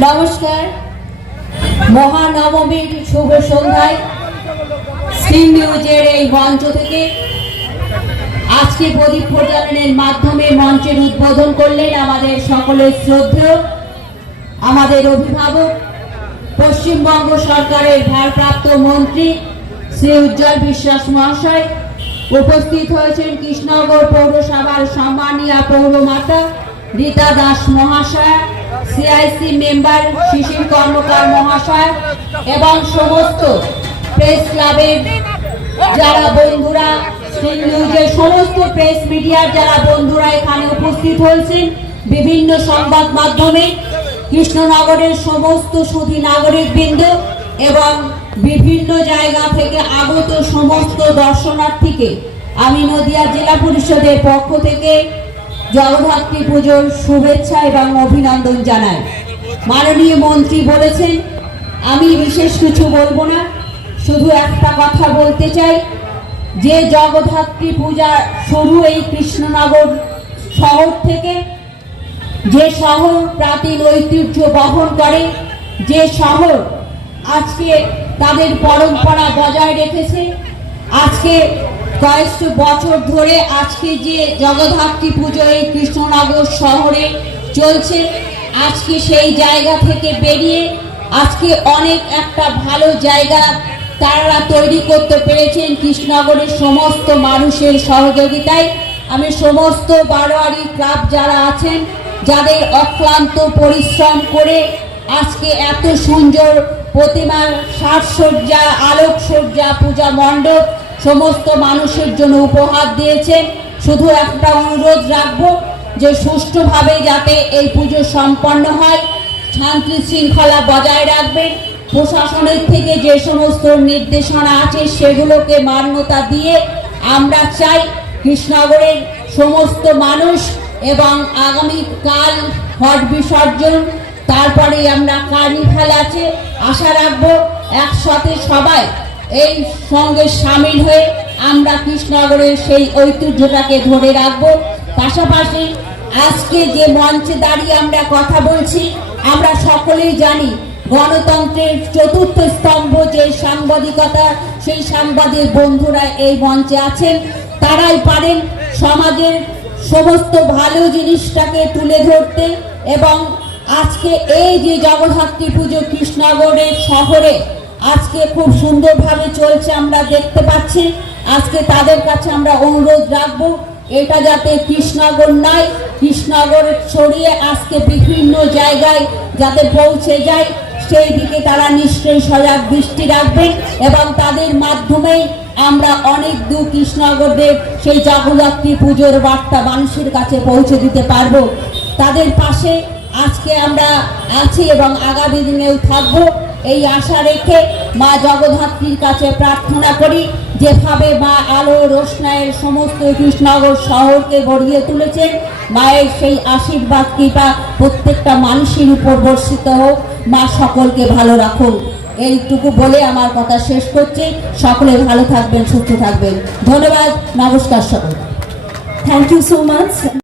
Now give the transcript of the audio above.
নমস্কার। মহানবমীর শুভ সন্ধ্যায় স্ক্রিন নিউজের এই মঞ্চ থেকে আজকে প্রদীপ প্রজ্বলনের মাধ্যমে মঞ্চের উদ্বোধন করলেন আমাদের সকলের শ্রদ্ধেয়, আমাদের অভিভাবক, পশ্চিমবঙ্গ সরকারের ভারপ্রাপ্ত মন্ত্রী শ্রী উজ্জ্বল বিশ্বাস মহাশয়, উপস্থিত হয়েছেন কৃষ্ণনগর পৌরসভার সম্মানীয় পৌরমাতা রীতা দাস মহাশয় সিআইসি মেম্বার শিশির কর্মকার মহাশয় এবং সমস্ত প্রেস ক্লাবের যারা বন্ধুরা নিউজের সমস্ত প্রেস মিডিয়ার যারা বন্ধুরা এখানে উপস্থিত হয়েছেন, বিভিন্ন সংবাদ মাধ্যমে কৃষ্ণনগরের সমস্ত সুধী নাগরিক বৃন্দ এবং বিভিন্ন জায়গা থেকে আগত সমস্ত দর্শনার্থীকে আমি নদিয়া জেলা পরিষদের পক্ষ থেকে জগদ্ধাত্রী পুজোর শুভেচ্ছা এবং অভিনন্দন জানাই। মাননীয় মন্ত্রী বলেছেন, আমি বিশেষ কিছু বলব না, শুধু একটা কথা বলতে চাই, যে জগদ্ধাত্রী পূজা শুরু এই কৃষ্ণনগর শহর থেকে, যে শহর প্রাচীন ঐতিহ্য বহন করে, যে শহর আজকে তাদের পরম্পরা বজায় রেখেছে আজকে কয়েকশো বছর ধরে আজকে যে জগদ্ধাত্রী পুজো এই কৃষ্ণনগর শহরে চলছে, আজকে সেই জায়গা থেকে বেরিয়ে আজকে অনেক একটা ভালো জায়গা তারা তৈরি করতে পেরেছেন কৃষ্ণনগরের সমস্ত মানুষের সহযোগিতায়। আমি সমস্ত বারোয়ারি ক্লাব যারা আছেন, যাদের অক্লান্ত পরিশ্রম করে আজকে এত সুন্দর প্রতিমার সাজসজ্জা, আলোকসজ্জা, পূজা মণ্ডপ সমস্ত মানুষের জন্য উপহার দিয়েছেন। শুধু একটা অনুরোধ রাখব যে সুষ্ঠুভাবে যাতে এই পুজো সম্পন্ন হয়, শান্তি শৃঙ্খলা বজায় রাখবেন। প্রশাসনের থেকে যে সমস্ত নির্দেশনা আছে, সেগুলোকে মান্যতা দিয়ে আমরা চাই কৃষ্ণনগরের সমস্ত মানুষ এবং আগামীকাল হট বিসর্জন তারপরে আমরা কার্নিভাল আছে। আশা রাখব একসাথে সবাই এই সঙ্গে সামিল হয়ে আমরা কৃষ্ণনগরের সেই ঐতিহ্যটাকে ধরে রাখব। পাশাপাশি আজকে যে মঞ্চে দাঁড়িয়ে আমরা কথা বলছি, আমরা সকলেই জানি গণতন্ত্রের চতুর্থ স্তম্ভ যে সাংবাদিকতা, সেই সাংবাদিক বন্ধুরা এই মঞ্চে আছেন। তারাই পারেন সমাজের সমস্ত ভালো জিনিসটাকে তুলে ধরতে এবং আজকে এই যে জগদ্ধাত্রী পুজো কৃষ্ণনগরের শহরে আজকে খুব সুন্দরভাবে চলছে, আমরা দেখতে পাচ্ছি। আজকে তাদের কাছে আমরা অনুরোধ রাখব, এটা যাতে কৃষ্ণনগর নয় কৃষ্ণনগর ছড়িয়ে আজকে বিভিন্ন জায়গায় যাতে পৌঁছে যায়, সেই দিকে তারা নিশ্চয়ই সজাগ দৃষ্টি রাখবে এবং তাদের মাধ্যমেই আমরা অনেক দূর কৃষ্ণনগরদের সেই জগদ্ধাত্রী পুজোর বার্তা মানুষের কাছে পৌঁছে দিতে পারব। তাদের পাশে আজকে আমরা আছি এবং আগামী দিনেও থাকব। এই আশা রেখে মা জগদ্ধাত্রীর কাছে প্রার্থনা করি, যেভাবে মা আলো রোশনায়ের সমস্ত কৃষ্ণনগর শহরকে গড়িয়ে তুলেছেন, মায়ের সেই আশীর্বাদ, কৃপা প্রত্যেকটা মানুষের উপর বর্ষিত হোক। মা সকলকে ভালো রাখুন। এইটুকু বলে আমার কথা শেষ করছি। সকলে ভালো থাকবেন, সুস্থ থাকবেন। ধন্যবাদ, নমস্কার সকল থ্যাংক ইউ সো much.